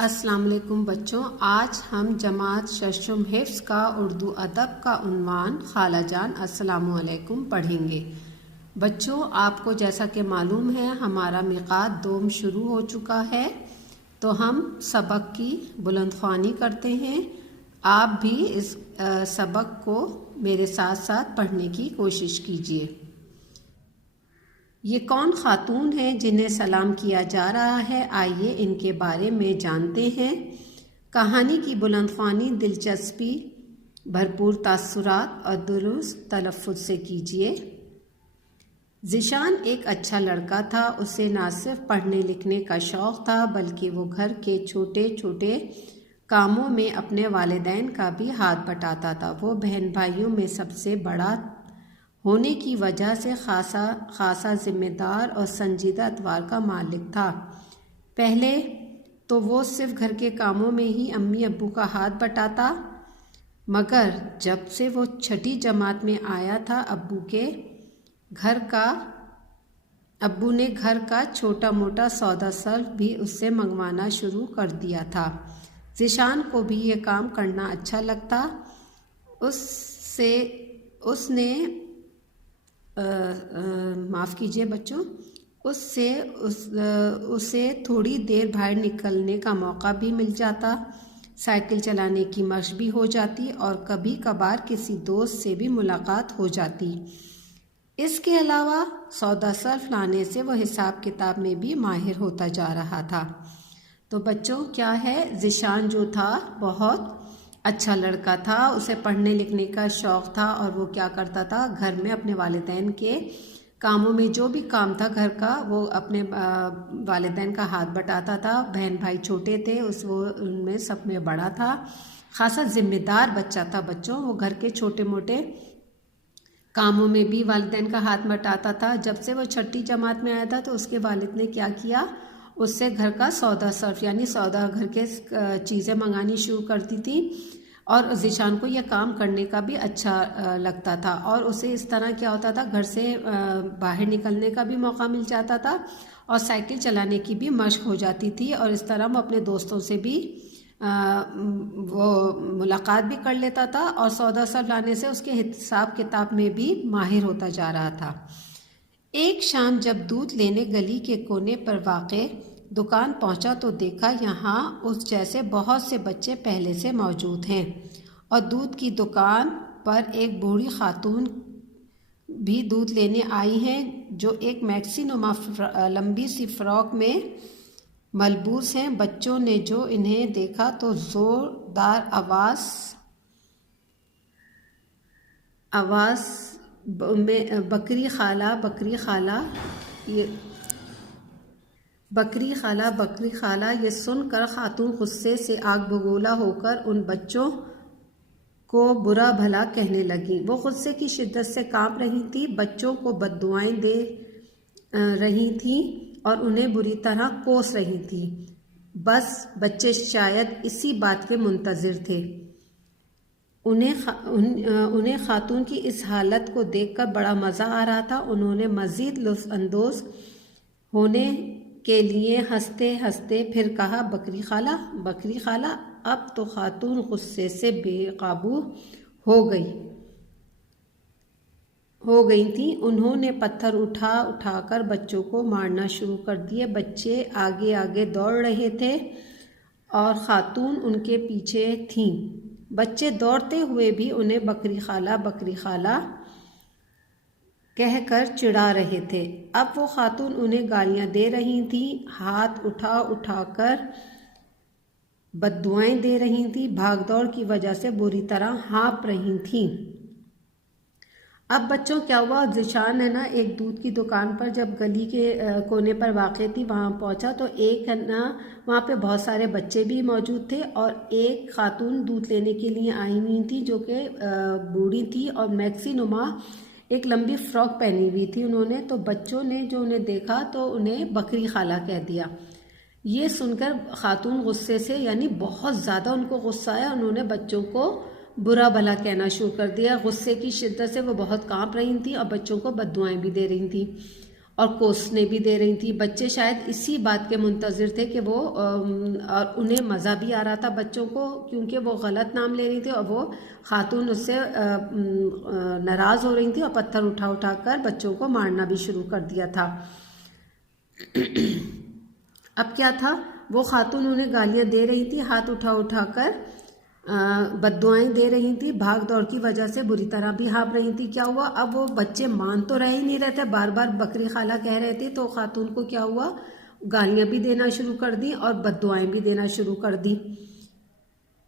السلام علیکم بچوں، آج ہم جماعت ششم حفظ کا اردو ادب کا عنوان خالہ جان السلام علیکم پڑھیں گے۔ بچوں، آپ کو جیسا کہ معلوم ہے ہمارا میقات دوم شروع ہو چکا ہے، تو ہم سبق کی بلند خوانی کرتے ہیں۔ آپ بھی اس سبق کو میرے ساتھ ساتھ پڑھنے کی کوشش کیجیے۔ یہ کون خاتون ہیں جنہیں سلام کیا جا رہا ہے؟ آئیے ان کے بارے میں جانتے ہیں۔ کہانی کی بلند خوانی دلچسپی بھرپور تاثرات اور درست تلفظ سے کیجیے۔ ذیشان ایک اچھا لڑکا تھا۔ اسے نہ صرف پڑھنے لکھنے کا شوق تھا بلکہ وہ گھر کے چھوٹے چھوٹے کاموں میں اپنے والدین کا بھی ہاتھ بٹاتا تھا۔ وہ بہن بھائیوں میں سب سے بڑا ہونے کی وجہ سے خاصا ذمہ دار اور سنجیدہ اتوار کا مالک تھا۔ پہلے تو وہ صرف گھر کے کاموں میں ہی امی ابو کا ہاتھ بٹاتا، مگر جب سے وہ چھٹی جماعت میں آیا تھا ابو نے گھر کا چھوٹا موٹا سودا سلف بھی اس سے منگوانا شروع کر دیا تھا۔ ذیشان کو بھی یہ کام کرنا اچھا لگتا۔ اسے تھوڑی دیر باہر نکلنے کا موقع بھی مل جاتا، سائیکل چلانے کی مشق بھی ہو جاتی اور کبھی کبھار کسی دوست سے بھی ملاقات ہو جاتی۔ اس کے علاوہ سودا سلف لانے سے وہ حساب کتاب میں بھی ماہر ہوتا جا رہا تھا۔ تو بچوں، کیا ہے، ذیشان جو تھا بہت اچھا لڑکا تھا۔ اسے پڑھنے لکھنے کا شوق تھا اور وہ کیا کرتا تھا، گھر میں اپنے والدین کے کاموں میں جو بھی کام تھا گھر کا، وہ اپنے والدین کا ہاتھ بٹاتا تھا۔ بہن بھائی چھوٹے تھے، وہ ان میں سب میں بڑا تھا۔ خاصا ذمہ دار بچہ تھا بچوں۔ وہ گھر کے چھوٹے موٹے کاموں میں بھی والدین کا ہاتھ بٹاتا تھا۔ جب سے وہ چھٹی جماعت میں آیا تھا تو اس کے والد نے کیا کیا، اس سے گھر کا سودا صرف یعنی گھر کے چیزیں منگانی شروع کرتی تھی، اور ذیشان کو یہ کام کرنے کا بھی اچھا لگتا تھا، اور اسے اس طرح کیا ہوتا تھا، گھر سے باہر نکلنے کا بھی موقع مل جاتا تھا اور سائیکل چلانے کی بھی مشق ہو جاتی تھی، اور اس طرح وہ اپنے دوستوں سے بھی وہ ملاقات بھی کر لیتا تھا اور سودا سلف لانے سے اس کے حساب کتاب میں بھی ماہر ہوتا جا رہا تھا۔ ایک شام جب دودھ لینے گلی کے کونے پر واقع دکان پہنچا تو دیکھا یہاں اس جیسے بہت سے بچے پہلے سے موجود ہیں، اور دودھ کی دکان پر ایک بوڑھی خاتون بھی دودھ لینے آئی ہیں جو ایک میکسی نما لمبی سی فراک میں ملبوس ہیں۔ بچوں نے جو انہیں دیکھا تو زوردار آواز میں بکری خالہ بکری خالہ یہ سن کر خاتون غصے سے آگ بگولا ہو کر ان بچوں کو برا بھلا کہنے لگیں۔ وہ غصے کی شدت سے کانپ رہی تھیں، بچوں کو بددعائیں دے رہی تھیں اور انہیں بری طرح کوس رہی تھیں۔ بس بچے شاید اسی بات کے منتظر تھے۔ انہیں خاتون کی اس حالت کو دیکھ کر بڑا مزہ آ رہا تھا۔ انہوں نے مزید لطف اندوز ہونے کے لیے ہنستے ہنستے پھر کہا، بکری خالہ۔ اب تو خاتون غصے سے بے قابو ہو گئی تھیں۔ انہوں نے پتھر اٹھا کر بچوں کو مارنا شروع کر دیے۔ بچے آگے آگے دوڑ رہے تھے اور خاتون ان کے پیچھے تھیں۔ بچے دوڑتے ہوئے بھی انہیں بکری خالہ کہہ کر چڑھا رہے تھے۔ اب وہ خاتون انہیں گالیاں دے رہی تھیں، ہاتھ اٹھا کر بددعائیں دے رہی تھیں، بھاگ دوڑ کی وجہ سے بری طرح ہانپ رہی تھیں۔ اب بچوں کیا ہوا، ذیشان ایک دودھ کی دکان پر جب گلی کے کونے پر واقع تھی وہاں پہنچا تو وہاں پہ بہت سارے بچے بھی موجود تھے، اور ایک خاتون دودھ لینے کے لیے آئی ہوئی تھی جو کہ بوڑھی تھی اور میکسی نما ایک لمبی فراک پہنی ہوئی تھی انہوں نے۔ تو بچوں نے جو انہیں دیکھا تو انہیں بکری خالہ کہہ دیا۔ یہ سن کر خاتون غصے سے یعنی بہت زیادہ ان کو غصہ آیا، انہوں نے بچوں کو برا بھلا کہنا شروع کر دیا۔ غصے کی شدت سے وہ بہت کانپ رہی تھیں اور بچوں کو بددعائیں بھی دے رہی تھیں، اور کوسنے بھی دے رہی تھیں۔ بچے شاید اسی بات کے منتظر تھے کہ وہ اور انہیں مزہ بھی آ رہا تھا بچوں کو، کیونکہ وہ غلط نام لے رہی تھی اور وہ خاتون اس سے ناراض ہو رہی تھی اور پتھر اٹھا اٹھا کر بچوں کو مارنا بھی شروع کر دیا تھا۔ اب کیا تھا، وہ خاتون انہیں گالیاں دے رہی تھی، ہاتھ اٹھا اٹھا کر بددعائیں دے رہی تھی، بھاگ دوڑ کی وجہ سے بری طرح بھی ہانپ رہی تھی۔ کیا ہوا، اب وہ بچے مان تو رہے ہی نہیں رہتے، بار بار بکری خالہ کہہ رہے تھے، تو خاتون کو کیا ہوا، گالیاں بھی دینا شروع کر دی اور بددعائیں بھی دینا شروع کر دی۔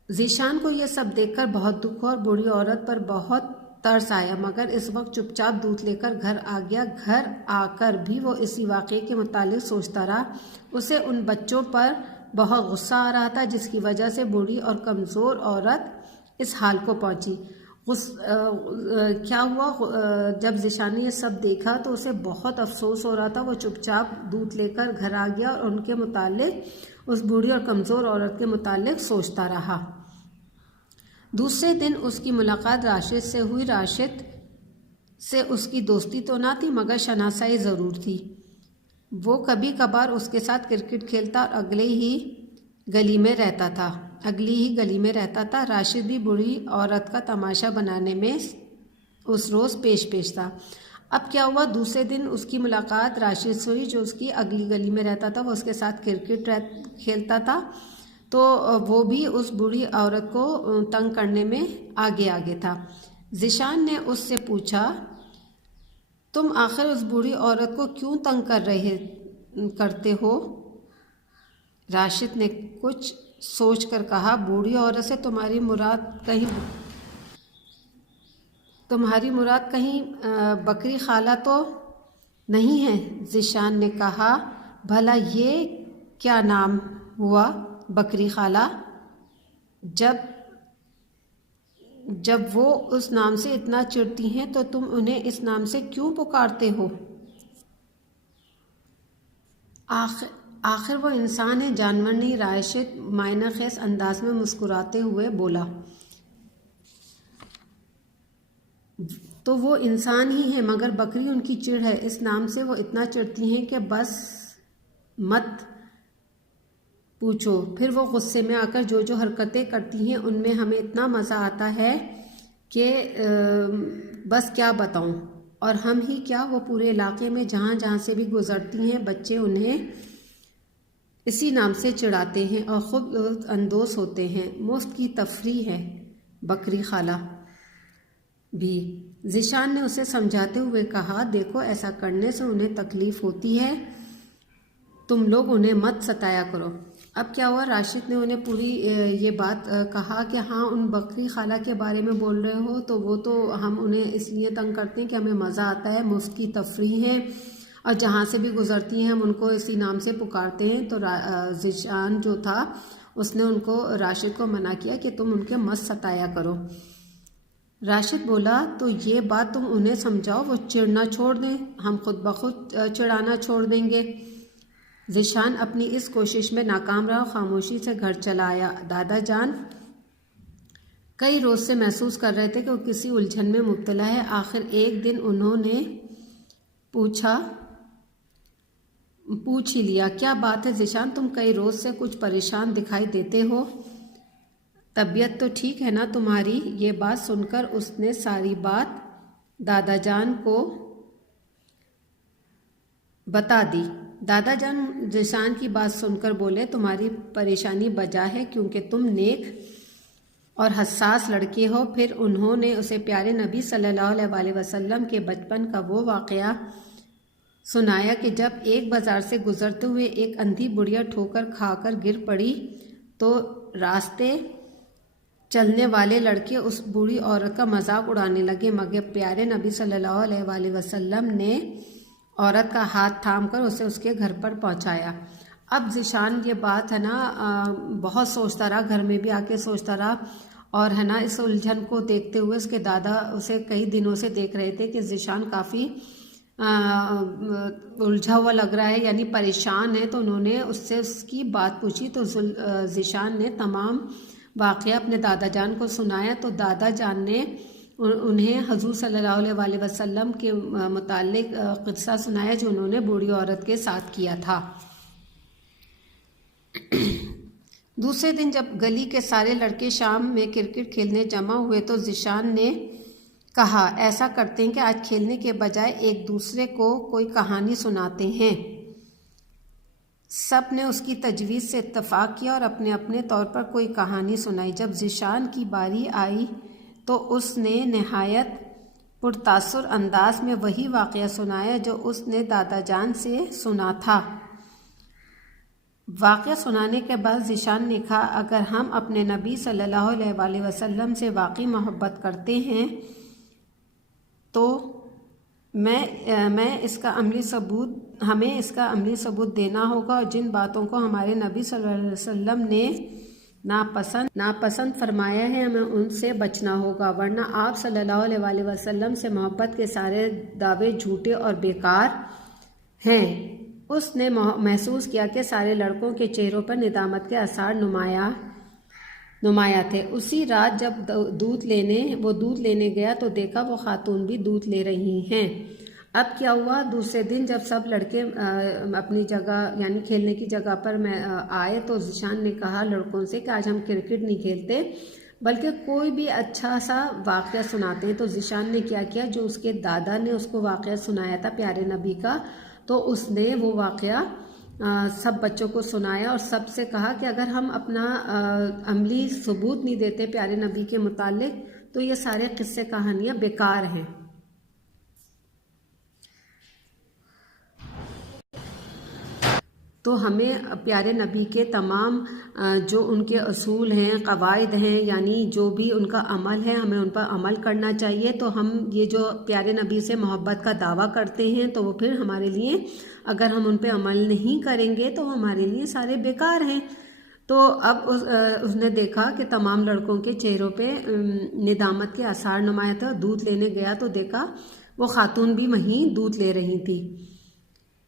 ذیشان کو یہ سب دیکھ کر بہت دکھ ہوا اور بوڑھی عورت پر بہت ترس آیا، مگر اس وقت چپ چاپ دودھ لے کر گھر آ گیا۔ گھر آ کر بھی وہ اسی واقعے کے متعلق سوچتا رہا۔ اسے ان بچوں پر بہت غصہ آ رہا تھا جس کی وجہ سے بوڑھی اور کمزور عورت اس حال کو پہنچی۔ کیا ہوا، جب ذیشان نے یہ سب دیکھا تو اسے بہت افسوس ہو رہا تھا۔ وہ چپ چاپ دودھ لے کر گھر آ گیا اور ان کے متعلق، اس بوڑھی اور کمزور عورت کے متعلق سوچتا رہا۔ دوسرے دن اس کی ملاقات راشد سے ہوئی۔ راشد سے اس کی دوستی تو نہ تھی مگر شناسائی ضرور تھی۔ وہ کبھی کبھار اس کے ساتھ کرکٹ کھیلتا اور اگلی ہی گلی میں رہتا تھا۔ راشد بھی بوڑھی عورت کا تماشا بنانے میں اس روز پیش تھا۔ اب کیا ہوا، دوسرے دن اس کی ملاقات راشد سے ہوئی جو اس کی اگلی گلی میں رہتا تھا۔ وہ اس کے ساتھ کرکٹ کھیلتا تھا تو وہ بھی اس بوڑھی عورت کو تنگ کرنے میں آگے تھا۔ ذیشان نے اس سے پوچھا، تم آخر اس بوڑھی عورت کو کیوں تنگ کرتے ہو؟ راشد نے کچھ سوچ کر کہا، بوڑھی عورت سے تمہاری مراد کہیں بکری خالہ تو نہیں ہے؟ ذیشان نے کہا، بھلا یہ کیا نام ہوا بکری خالہ؟ جب وہ اس نام سے اتنا چڑھتی ہیں تو تم انہیں اس نام سے کیوں پکارتے ہو؟ آخر وہ انسان ہے، جانور نہیں۔ راشد معنی خیز انداز میں مسکراتے ہوئے بولا، تو وہ انسان ہی ہے مگر بکری ان کی چڑ ہے، اس نام سے وہ اتنا چڑھتی ہیں کہ بس مت پوچھو۔ پھر وہ غصے میں آ کر جو حرکتیں کرتی ہیں ان میں ہمیں اتنا مزہ آتا ہے کہ بس کیا بتاؤں۔ اور ہم ہی کیا، وہ پورے علاقے میں جہاں سے بھی گزرتی ہیں بچے انہیں اسی نام سے چڑھاتے ہیں اور خوب لطف اندوز ہوتے ہیں۔ مفت کی تفریح ہے بکری خالہ بھی۔ ذیشان نے اسے سمجھاتے ہوئے کہا، دیکھو ایسا کرنے سے انہیں تکلیف ہوتی ہے، تم لوگ انہیں مت ستایا کرو۔ اب کیا ہوا، راشد نے انہیں پوری یہ بات کہا کہ ہاں ان بکری خالہ کے بارے میں بول رہے ہو تو وہ تو ہم انہیں اس لیے تنگ کرتے ہیں کہ ہمیں مزہ آتا ہے، مفت کی تفریح ہے اور جہاں سے بھی گزرتی ہیں ہم ان کو اسی نام سے پکارتے ہیں۔ تو ذیشان جو تھا اس نے ان کو، راشد کو منع کیا کہ تم ان کے مت ستایا کرو۔ راشد بولا، تو یہ بات تم انہیں سمجھاؤ، وہ چڑھنا چھوڑ دیں، ہم خود بخود چڑھانا چھوڑ دیں گے۔ ذیشان اپنی اس کوشش میں ناکام رہا، خاموشی سے گھر چلا آیا۔ دادا جان کئی روز سے محسوس کر رہے تھے کہ وہ کسی الجھن میں مبتلا ہے۔ آخر ایک دن انہوں نے پوچھ ہی لیا، کیا بات ہے ذیشان، تم کئی روز سے کچھ پریشان دکھائی دیتے ہو، طبیعت تو ٹھیک ہے نا تمہاری؟ یہ بات سن کر اس نے ساری بات دادا جان کو بتا دی۔ دادا جان ذیشان کی بات سن کر بولے، تمہاری پریشانی بجا ہے کیونکہ تم نیک اور حساس لڑکے ہو۔ پھر انہوں نے اسے پیارے نبی صلی اللہ علیہ وسلم کے بچپن کا وہ واقعہ سنایا کہ جب ایک بازار سے گزرتے ہوئے ایک اندھی بڑھیا ٹھوکر کھا کر گر پڑی تو راستے چلنے والے لڑکے اس بوڑھی عورت کا مذاق اڑانے لگے، مگر پیارے نبی صلی اللہ علیہ وسلم نے عورت کا ہاتھ تھام کر اسے اس کے گھر پر پہنچایا۔ اب ذیشان یہ بات ہے نا بہت سوچتا رہا، گھر میں بھی آ کے سوچتا رہا، اور ہے نا اس الجھن کو دیکھتے ہوئے اس کے دادا اسے کئی دنوں سے دیکھ رہے تھے کہ ذیشان کافی الجھا ہوا لگ رہا ہے، یعنی پریشان ہے۔ تو انہوں نے اس سے اس کی بات پوچھی تو ذیشان نے تمام واقعہ اپنے دادا جان کو سنایا۔ تو دادا جان نے انہیں حضور صلی اللہ علیہ وسلم کے متعلق قصہ سنایا جو انہوں نے بوڑھی عورت کے ساتھ کیا تھا۔ دوسرے دن جب گلی کے سارے لڑکے شام میں کرکٹ کھیلنے جمع ہوئے تو ذیشان نے کہا، ایسا کرتے ہیں کہ آج کھیلنے کے بجائے ایک دوسرے کو کوئی کہانی سناتے ہیں۔ سب نے اس کی تجویز سے اتفاق کیا اور اپنے اپنے طور پر کوئی کہانی سنائی۔ جب ذیشان کی باری آئی تو اس نے نہایت پرتاثر انداز میں وہی واقعہ سنایا جو اس نے دادا جان سے سنا تھا۔ واقعہ سنانے کے بعد ذیشان نے کہا، اگر ہم اپنے نبی صلی اللہ علیہ وسلم سے واقعی محبت کرتے ہیں تو ہمیں اس کا عملی ثبوت دینا ہوگا، اور جن باتوں کو ہمارے نبی صلی اللہ علیہ وسلم نے ناپسند فرمایا ہے ہمیں ان سے بچنا ہوگا، ورنہ آپ صلی اللہ علیہ وسلم سے محبت کے سارے دعوے جھوٹے اور بیکار ہیں۔ اس نے محسوس کیا کہ سارے لڑکوں کے چہروں پر ندامت کے آثار نمایاں تھے۔ اسی رات جب وہ دودھ لینے گیا تو دیکھا وہ خاتون بھی دودھ لے رہی ہیں۔ اب کیا ہوا، دوسرے دن جب سب لڑکے اپنی جگہ یعنی کھیلنے کی جگہ پر آئے تو ذیشان نے کہا لڑکوں سے کہ آج ہم کرکٹ نہیں کھیلتے بلکہ کوئی بھی اچھا سا واقعہ سناتے ہیں۔ تو ذیشان نے کیا کیا، جو اس کے دادا نے اس کو واقعہ سنایا تھا پیارے نبی کا، تو اس نے وہ واقعہ سب بچوں کو سنایا اور سب سے کہا کہ اگر ہم اپنا عملی ثبوت نہیں دیتے پیارے نبی کے متعلق تو یہ سارے قصے کہانیاں بیکار ہیں۔ تو ہمیں پیارے نبی کے تمام جو ان کے اصول ہیں، قواعد ہیں، یعنی جو بھی ان کا عمل ہے ہمیں ان پر عمل کرنا چاہیے۔ تو ہم یہ جو پیارے نبی سے محبت کا دعویٰ کرتے ہیں تو وہ پھر ہمارے لیے اگر ہم ان پہ عمل نہیں کریں گے تو ہمارے لیے سارے بیکار ہیں۔ تو اب اس نے دیکھا کہ تمام لڑکوں کے چہروں پہ ندامت کے آثار نمایاں تھے، اور دودھ لینے گیا تو دیکھا وہ خاتون بھی وہیں دودھ لے رہی تھی۔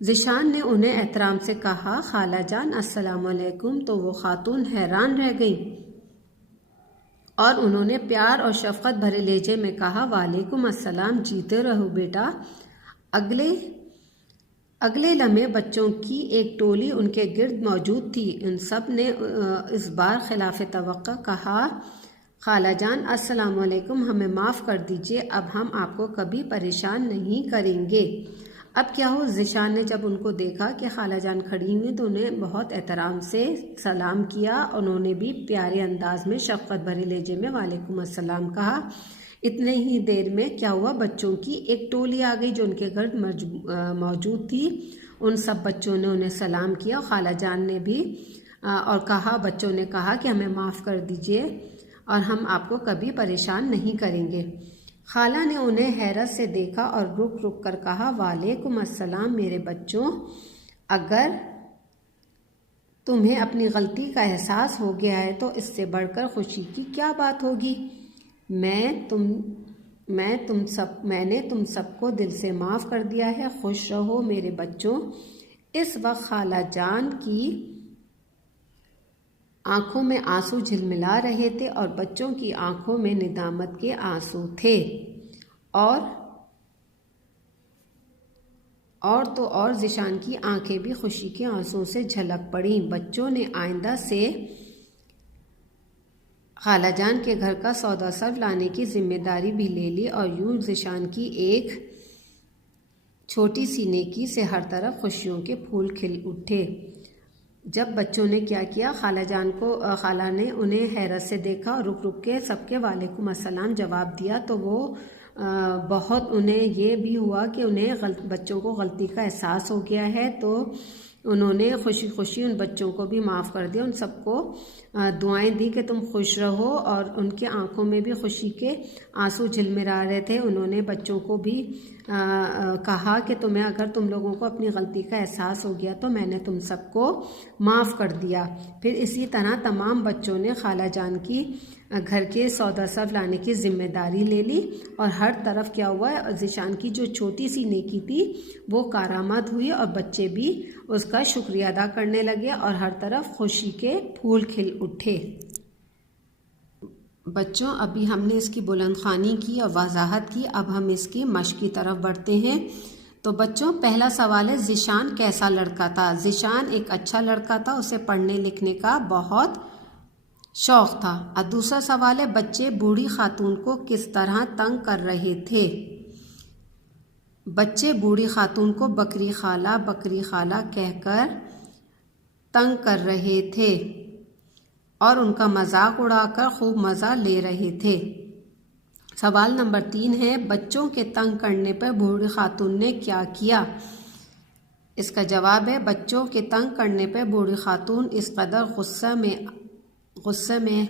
ذیشان نے انہیں احترام سے کہا، خالہ جان السلام علیکم، تو وہ خاتون حیران رہ گئیں اور انہوں نے پیار اور شفقت بھرے لہجے میں کہا، وعلیکم السلام، جیتے رہو بیٹا۔ اگلے لمحے بچوں کی ایک ٹولی ان کے گرد موجود تھی۔ ان سب نے اس بار خلاف توقع کہا، خالہ جان السلام علیکم، ہمیں معاف کر دیجیے، اب ہم آپ کو کبھی پریشان نہیں کریں گے۔ اب کیا ہو، ذیشان نے جب ان کو دیکھا کہ خالہ جان کھڑی ہوئی تو انہیں بہت احترام سے سلام کیا، انہوں نے بھی پیارے انداز میں شفقت بھرے لہجے میں وعلیکم السلام کہا۔ اتنے ہی دیر میں کیا ہوا، بچوں کی ایک ٹولی آ گئی جو ان کے گھر موجود تھی۔ ان سب بچوں نے انہیں سلام کیا، خالہ جان نے بھی، اور کہا، بچوں نے کہا کہ ہمیں معاف کر دیجیے اور ہم آپ کو کبھی پریشان نہیں کریں گے۔ خالہ نے انہیں حیرت سے دیکھا اور رک رک کر کہا، وعلیکم السلام میرے بچوں، اگر تمہیں اپنی غلطی کا احساس ہو گیا ہے تو اس سے بڑھ کر خوشی کی کیا بات ہوگی۔ میں نے تم سب کو دل سے معاف کر دیا ہے، خوش رہو میرے بچوں۔ اس وقت خالہ جان کی آنکھوں میں آنسو جھلملا رہے تھے اور بچوں کی آنکھوں میں ندامت کے آنسو تھے، اور ذیشان کی آنکھیں بھی خوشی کے آنسو سے جھلک پڑیں۔ بچوں نے آئندہ سے خالہ جان کے گھر کا سودا صرف لانے کی ذمہ داری بھی لے لی، اور یوں ذیشان کی ایک چھوٹی سی نیکی سے ہر طرف خوشیوں کے پھول کھل اٹھے۔ جب بچوں نے کیا کیا، خالہ نے انہیں حیرت سے دیکھا اور رک رک کے سب کے وعلیکم السلام جواب دیا، تو وہ بہت انہیں یہ بھی ہوا کہ انہیں بچوں کو غلطی کا احساس ہو گیا ہے، تو انہوں نے خوشی خوشی ان بچوں کو بھی معاف کر دیا، ان سب کو دعائیں دی کہ تم خوش رہو، اور ان کے آنکھوں میں بھی خوشی کے آنسو جھلملا رہے تھے۔ انہوں نے بچوں کو بھی کہا کہ اگر تم لوگوں کو اپنی غلطی کا احساس ہو گیا تو میں نے تم سب کو معاف کر دیا۔ پھر اسی طرح تمام بچوں نے خالہ جان کی گھر کے سودا صرف لانے کی ذمہ داری لے لی، اور ہر طرف کیا ہوا، ذیشان کی جو چھوٹی سی نیکی تھی وہ کارآمد ہوئی، اور بچے بھی اس کا شکریہ ادا کرنے لگے، اور ہر طرف خوشی کے پھول کھل اٹھے۔ بچوں ابھی ہم نے اس کی بلند خوانی کی اور وضاحت کی، اب ہم اس کی مشق کی طرف بڑھتے ہیں۔ تو بچوں پہلا سوال ہے ذیشان کیسا لڑکا تھا؟ ذیشان ایک اچھا لڑکا تھا، اسے پڑھنے لکھنے کا بہت شوق تھا۔ اور دوسرا سوال ہے بچے بوڑھی خاتون کو کس طرح تنگ کر رہے تھے؟ بچے بوڑھی خاتون کو بکری خالہ کہہ کر تنگ کر رہے تھے اور ان کا مذاق اڑا کر خوب مزہ لے رہے تھے۔ سوال نمبر 3 ہے بچوں کے تنگ کرنے پر بوڑھی خاتون نے کیا کیا؟ اس کا جواب ہے بچوں کے تنگ کرنے پر بوڑھی خاتون اس قدر غصے میں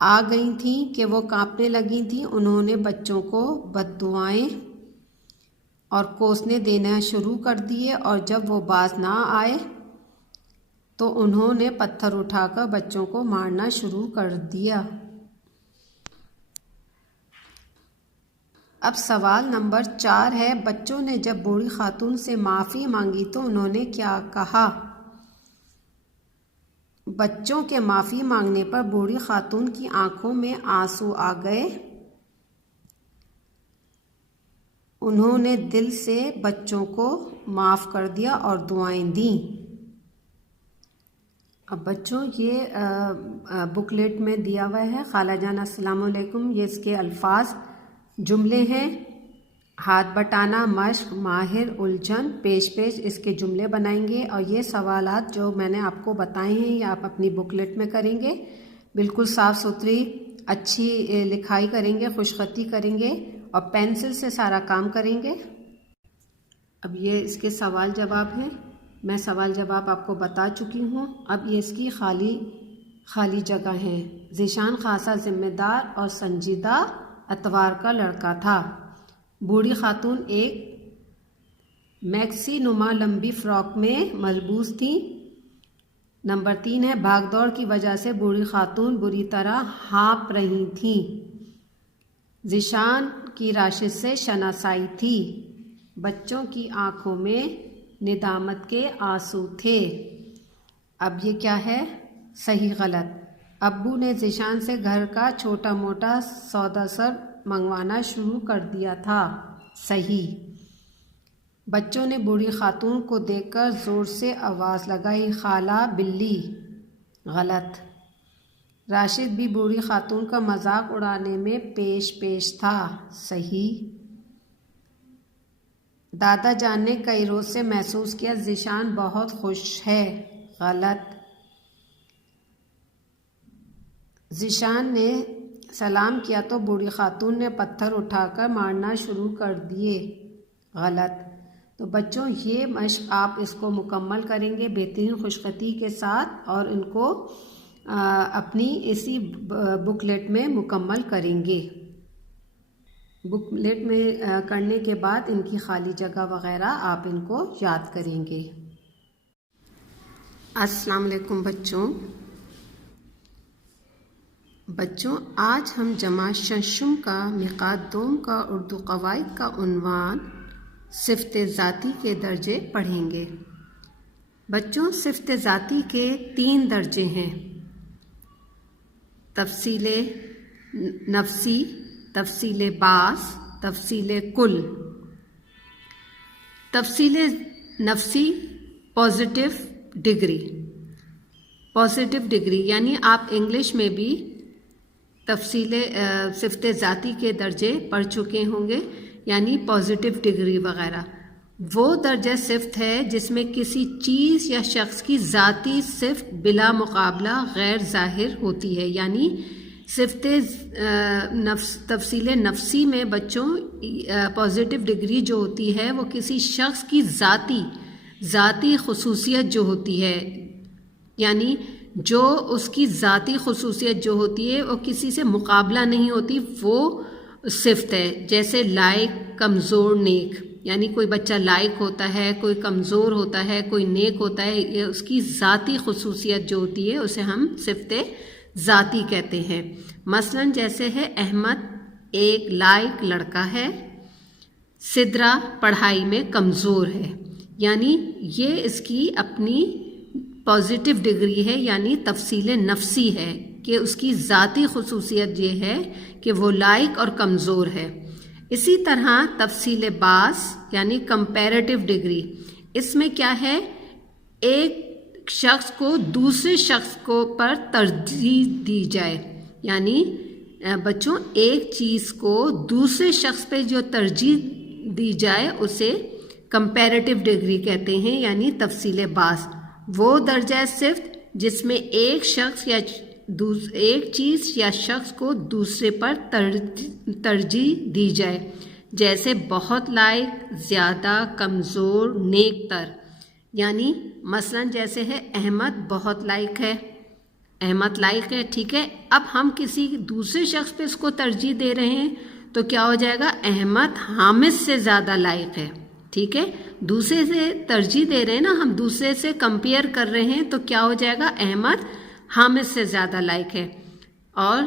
آ گئی تھیں کہ وہ کانپنے لگی تھیں۔ انہوں نے بچوں کو بددعائیں اور کوسنے دینا شروع کر دیے، اور جب وہ باز نہ آئے تو انہوں نے پتھر اٹھا کر بچوں کو مارنا شروع کر دیا۔ اب سوال نمبر 4 ہے بچوں نے جب بوڑھی خاتون سے معافی مانگی تو انہوں نے کیا کہا؟ بچوں کے معافی مانگنے پر بوڑھی خاتون کی آنکھوں میں آنسو آ گئے۔ انہوں نے دل سے بچوں کو معاف کر دیا اور دعائیں دیں۔ اب بچوں یہ بکلیٹ میں دیا ہوا ہے۔ خالہ جان السلام علیکم، یہ اس کے الفاظ جملے ہیں۔ ہاتھ بٹانا، مشق، ماہر، الجھن، پیش اس کے جملے بنائیں گے، اور یہ سوالات جو میں نے آپ کو بتائے ہیں یہ آپ اپنی بکلیٹ میں کریں گے۔ بالکل صاف ستھری اچھی لکھائی کریں گے، خوش خطی کریں گے اور پینسل سے سارا کام کریں گے۔ اب یہ اس کے سوال جواب ہیں، میں سوال جواب آپ کو بتا چکی ہوں۔ اب یہ اس کی خالی جگہ ہیں۔ ذیشان خاصا ذمہ دار اور سنجیدہ اتوار کا لڑکا تھا۔ بوڑھی خاتون ایک میکسی نما لمبی فراک میں ملبوس تھی۔ نمبر 3 ہے بھاگ دوڑ کی وجہ سے بوڑھی خاتون بری طرح ہانپ رہی تھیں۔ ذیشان کی راشد سے شناسائی تھی۔ بچوں کی آنکھوں میں ندامت کے آنسو تھے۔ اب یہ کیا ہے؟ صحیح غلط۔ ابو نے ذیشان سے گھر کا چھوٹا موٹا سودا سر منگوانا شروع کر دیا تھا۔ صحیح۔ بچوں نے بوڑھی خاتون کو دیکھ کر زور سے آواز لگائی، خالہ بلی۔ غلط۔ راشد بھی بوڑھی خاتون کا مذاق اڑانے میں پیش تھا۔ صحیح۔ دادا جان نے کئی روز سے محسوس کیا ذیشان بہت خوش ہے۔ غلط۔ ذیشان نے سلام کیا تو بوڑھی خاتون نے پتھر اٹھا کر مارنا شروع کر دیے۔ غلط۔ تو بچوں یہ مشق آپ اس کو مکمل کریں گے بہترین خوشخطی کے ساتھ، اور ان کو اپنی اسی بکلیٹ میں مکمل کریں گے۔ بکلیٹ میں کرنے کے بعد ان کی خالی جگہ وغیرہ آپ ان کو یاد کریں گے۔ السلام علیکم بچوں آج ہم جمع ششم کا مقاد دوم کا اردو قواعد کا عنوان صفت ذاتی کے درجے پڑھیں گے۔ بچوں صفت ذاتی کے 3 درجے ہیں: تفصیل نفسی، تفصیل بعض، تفصیل کل۔ تفصیل نفسی پازیٹیو ڈگری یعنی آپ انگلش میں بھی تفصیل صفت ذاتی کے درجے پڑھ چکے ہوں گے، یعنی پازیٹیو ڈگری وغیرہ۔ وہ درجہ صفت ہے جس میں کسی چیز یا شخص کی ذاتی صفت بلا مقابلہ غیر ظاہر ہوتی ہے، یعنی صفت تفصیل نفسی میں بچوں پازیٹیو ڈگری جو ہوتی ہے وہ کسی شخص کی ذاتی خصوصیت جو ہوتی ہے، یعنی جو اس کی ذاتی خصوصیت جو ہوتی ہے وہ کسی سے مقابلہ نہیں ہوتی، وہ صفت ہے۔ جیسے لائق، کمزور، نیک، یعنی کوئی بچہ لائق ہوتا ہے، کوئی کمزور ہوتا ہے، کوئی نیک ہوتا ہے، یہ اس کی ذاتی خصوصیت جو ہوتی ہے اسے ہم صفت ذاتی کہتے ہیں۔ مثلاً جیسے ہے احمد ایک لائق لڑکا ہے، سدرا پڑھائی میں کمزور ہے، یعنی یہ اس کی اپنی پازیٹیو ڈگری ہے، یعنی تفصیل نفسی ہے کہ اس کی ذاتی خصوصیت یہ ہے کہ وہ لائق اور کمزور ہے۔ اسی طرح تفصیل بعض یعنی کمپیریٹیو ڈگری، اس میں کیا ہے، ایک شخص کو دوسرے شخص کو پر ترجیح دی جائے، یعنی بچوں ایک چیز کو دوسرے شخص پہ جو ترجیح دی جائے اسے کمپیریٹیو ڈگری کہتے ہیں، یعنی تفصیل بعض وہ درجہ صفت جس میں ایک شخص یا ایک چیز یا شخص کو دوسرے پر ترجیح دی جائے، جیسے بہت لائق، زیادہ، کمزور، نیک تر، یعنی مثلا جیسے ہے احمد بہت لائق ہے، احمد لائق ہے، ٹھیک ہے۔ اب ہم کسی دوسرے شخص پہ اس کو ترجیح دے رہے ہیں تو کیا ہو جائے گا، احمد حامد سے زیادہ لائق ہے، ثٹھیک ہے۔ دوسرے سے ترجیح دے رہے ہیں نا ہم، دوسرے سے کمپیئر کر رہے ہیں تو کیا ہو جائے گا، احمد حامد سے زیادہ لائق ہے، اور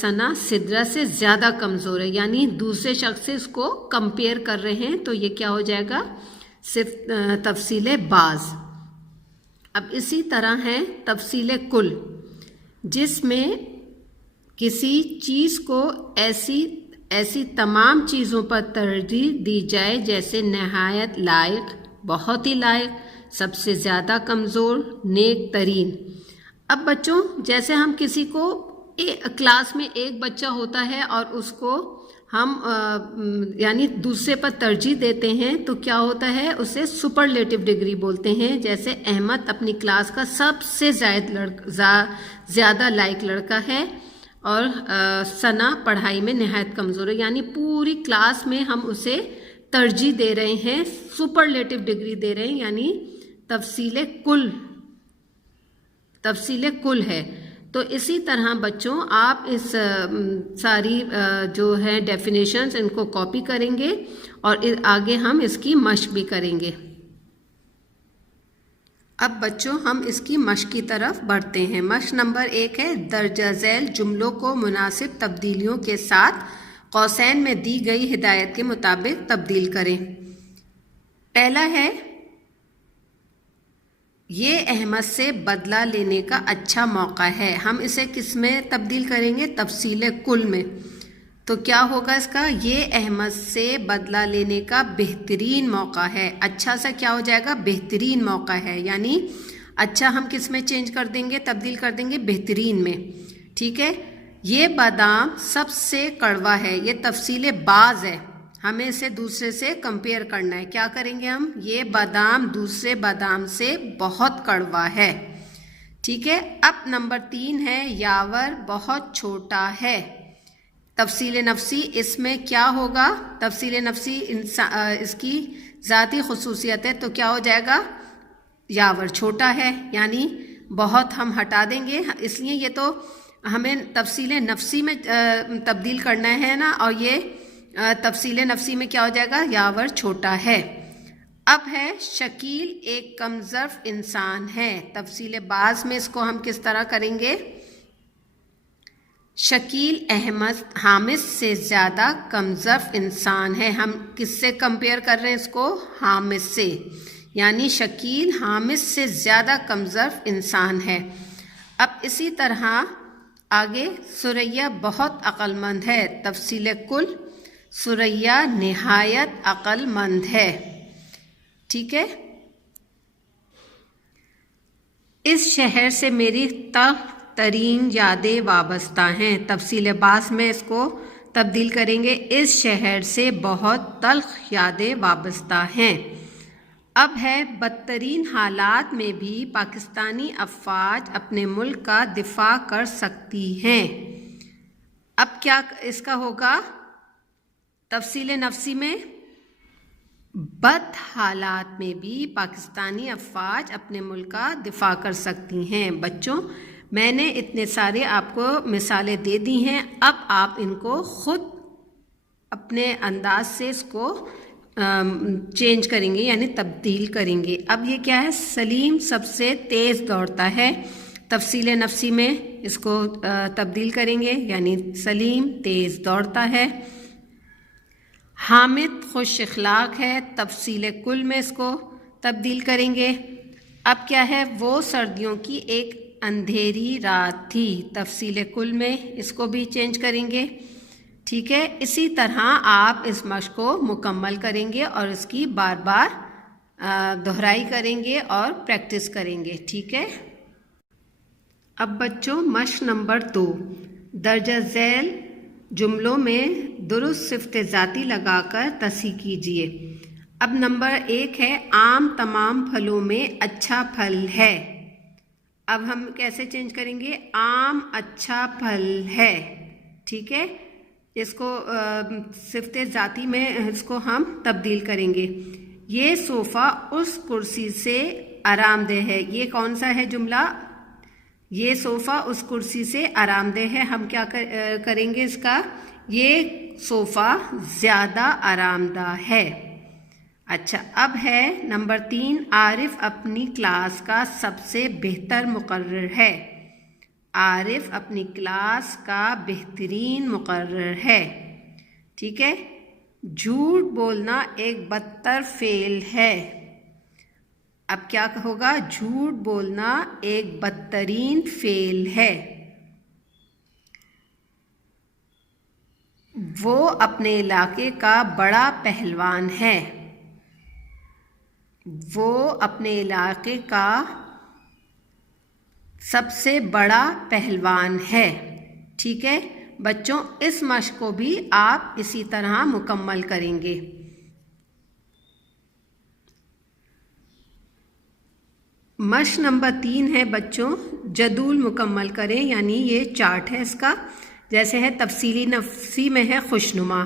ثنا سدرہ سے زیادہ کمزور ہے، یعنی دوسرے شخص سے اس کو کمپیئر کر رہے ہیں تو یہ کیا ہو جائے گا، صرف تفصیل بعض۔ اب اسی طرح ہے تفصیل کل، جس میں کسی چیز کو ایسی تمام چیزوں پر ترجیح دی جائے، جیسے نہایت لائق، بہت ہی لائق، سب سے زیادہ کمزور، نیک ترین۔ اب بچوں جیسے ہم کسی کو کلاس میں ایک بچہ ہوتا ہے اور اس کو ہم یعنی دوسرے پر ترجیح دیتے ہیں تو کیا ہوتا ہے، اسے سپرلیٹو ڈگری بولتے ہیں، جیسے احمد اپنی کلاس کا سب سے زیادہ لائق لڑکا ہے، اور ثنا پڑھائی میں نہایت کمزور ہے، یعنی پوری کلاس میں ہم اسے ترجیح دے رہے ہیں، سپرلیٹو ڈگری دے رہے ہیں، یعنی تفصیل کل ہے۔ تو اسی طرح بچوں آپ اس ساری جو ہے ڈیفینیشنز ان کو کاپی کریں گے اور آگے ہم اس کی مشق بھی کریں گے۔ اب بچوں ہم اس کی مشق کی طرف بڑھتے ہیں۔ مشق نمبر 1 ہے، درجہ ذیل جملوں کو مناسب تبدیلیوں کے ساتھ قوسین میں دی گئی ہدایت کے مطابق تبدیل کریں۔ پہلا ہے، یہ احمد سے بدلہ لینے کا اچھا موقع ہے، ہم اسے کس میں تبدیل کریں گے، تفصیل کل میں۔ تو کیا ہوگا اس کا، یہ احمد سے بدلہ لینے کا بہترین موقع ہے، اچھا سا کیا ہو جائے گا، بہترین موقع ہے، یعنی اچھا ہم کس میں چینج کر دیں گے، تبدیل کر دیں گے، بہترین میں، ٹھیک ہے۔ یہ بادام سب سے کڑوا ہے، یہ تفصیل بعض ہے، ہمیں اسے دوسرے سے کمپیئر کرنا ہے، کیا کریں گے ہم، یہ بادام دوسرے بادام سے بہت کڑوا ہے، ٹھیک ہے۔ اب نمبر 3 ہے، یاور بہت چھوٹا ہے، تفصیل نفسی، اس میں کیا ہوگا، تفصیل نفسی اس کی ذاتی خصوصیت ہے تو کیا ہو جائے گا، یاور چھوٹا ہے، یعنی بہت ہم ہٹا دیں گے، اس لیے یہ تو ہمیں تفصیل نفسی میں تبدیل کرنا ہے نا، اور یہ تفصیل نفسی میں کیا ہو جائے گا، یاور چھوٹا ہے۔ اب ہے، شکیل ایک کم ظرف انسان ہے، تفصیل بعض میں اس کو ہم کس طرح کریں گے، شکیل احمد حامد سے زیادہ کم ظرف انسان ہے، ہم کس سے کمپیئر کر رہے ہیں اس کو، حامد سے، یعنی شکیل حامد سے زیادہ کم ظرف انسان ہے۔ اب اسی طرح آگے، سریا بہت عقل مند ہے، تفصیل کل، سریا نہایت عقل مند ہے، ٹھیک ہے۔ اس شہر سے میری تلخ ترین یادیں وابستہ ہیں، تفصیل بعض میں اس کو تبدیل کریں گے، اس شہر سے بہت تلخ یادیں وابستہ ہیں۔ اب ہے، بدترین حالات میں بھی پاکستانی افواج اپنے ملک کا دفاع کر سکتی ہیں، اب کیا اس کا ہوگا، تفصیل نفسی میں، بد حالات میں بھی پاکستانی افواج اپنے ملک کا دفاع کر سکتی ہیں۔ بچوں میں نے اتنے سارے آپ کو مثالیں دے دی ہیں، اب آپ ان کو خود اپنے انداز سے اس کو چینج کریں گے، یعنی تبدیل کریں گے۔ اب یہ کیا ہے، سلیم سب سے تیز دوڑتا ہے، تفصیل نفسی میں اس کو تبدیل کریں گے، یعنی سلیم تیز دوڑتا ہے۔ حامد خوش اخلاق ہے، تفصیل کل میں اس کو تبدیل کریں گے۔ اب کیا ہے، وہ سردیوں کی ایک اندھیری رات تھی. تفصیل کل میں اس کو بھی چینج کریں گے. ٹھیک ہے، اسی طرح آپ اس مشق کو مکمل کریں گے اور اس کی بار بار دہرائی کریں گے اور پریکٹس کریں گے. ٹھیک ہے. اب بچوں مشق نمبر 2، درجہ ذیل جملوں میں درست صفت ذاتی لگا کر تصحیح کیجیے. اب نمبر 1 ہے آم تمام پھلوں میں اچھا پھل ہے. اب ہم کیسے چینج کریں گے؟ آم اچھا پھل ہے. ٹھیک ہے، اس کو صفت ذاتی میں اس کو ہم تبدیل کریں گے. یہ صوفہ اس کرسی سے آرام دہ ہے. یہ کون سا ہے جملہ؟ یہ صوفہ اس کرسی سے آرام دہ ہے. ہم کیا کریں گے اس کا؟ یہ صوفہ زیادہ آرام دہ ہے. اچھا، اب ہے نمبر 3، عارف اپنی کلاس کا سب سے بہتر مقرر ہے. عارف اپنی کلاس کا بہترین مقرر ہے. ٹھیک ہے. جھوٹ بولنا ایک بدتر فعل ہے. اب کیا ہوگا؟ جھوٹ بولنا ایک بدترین فعل ہے. وہ اپنے علاقے کا بڑا پہلوان ہے. وہ اپنے علاقے کا سب سے بڑا پہلوان ہے. ٹھیک ہے بچوں، اس مشق کو بھی آپ اسی طرح مکمل کریں گے. مشق نمبر 3 ہے بچوں، جدول مکمل کریں. یعنی یہ چارٹ ہے اس کا. جیسے ہے تفصیلی نفسی میں ہے خوشنما،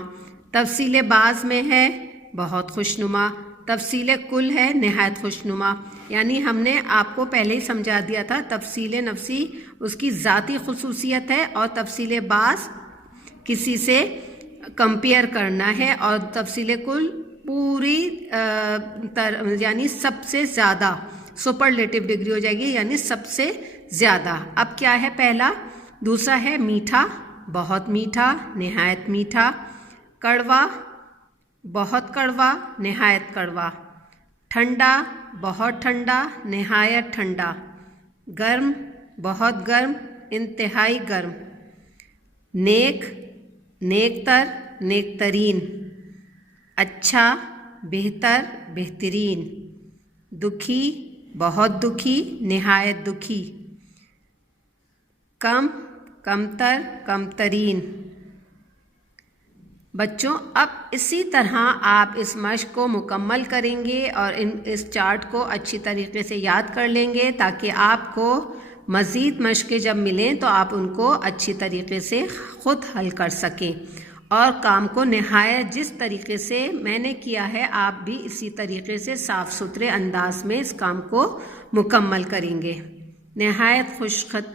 تفصیل بعض میں ہے بہت خوشنما، تفصیل کل ہے نہایت خوشنما. یعنی ہم نے آپ کو پہلے ہی سمجھا دیا تھا، تفصیل نفسی اس کی ذاتی خصوصیت ہے اور تفصیل بعض کسی سے کمپیئر کرنا ہے، اور تفصیل کل پوری یعنی سب سے زیادہ سپرلیٹو ڈگری ہو جائے گی، یعنی سب سے زیادہ. اب کیا ہے پہلا؟ دوسرا ہے میٹھا، بہت میٹھا، نہایت میٹھا. کڑوا، بہت کڑوا، نہایت کڑوا. ٹھنڈا، بہت ٹھنڈا، نہایت ٹھنڈا. گرم، بہت گرم، انتہائی گرم. نیک، نیک تر، نیک ترین. اچھا، بہتر، بہترین. دکھی، بہت دکھی، نہایت دکھی. کم، کم تر، کم ترین. بچوں اب اسی طرح آپ اس مشق کو مکمل کریں گے اور اس چارٹ کو اچھی طریقے سے یاد کر لیں گے، تاکہ آپ کو مزید مشقیں جب ملیں تو آپ ان کو اچھی طریقے سے خود حل کر سکیں، اور کام کو نہایت جس طریقے سے میں نے کیا ہے آپ بھی اسی طریقے سے صاف ستھرے انداز میں اس کام کو مکمل کریں گے. نہایت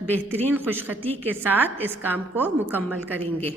بہترین خوش خطی کے ساتھ اس کام کو مکمل کریں گے.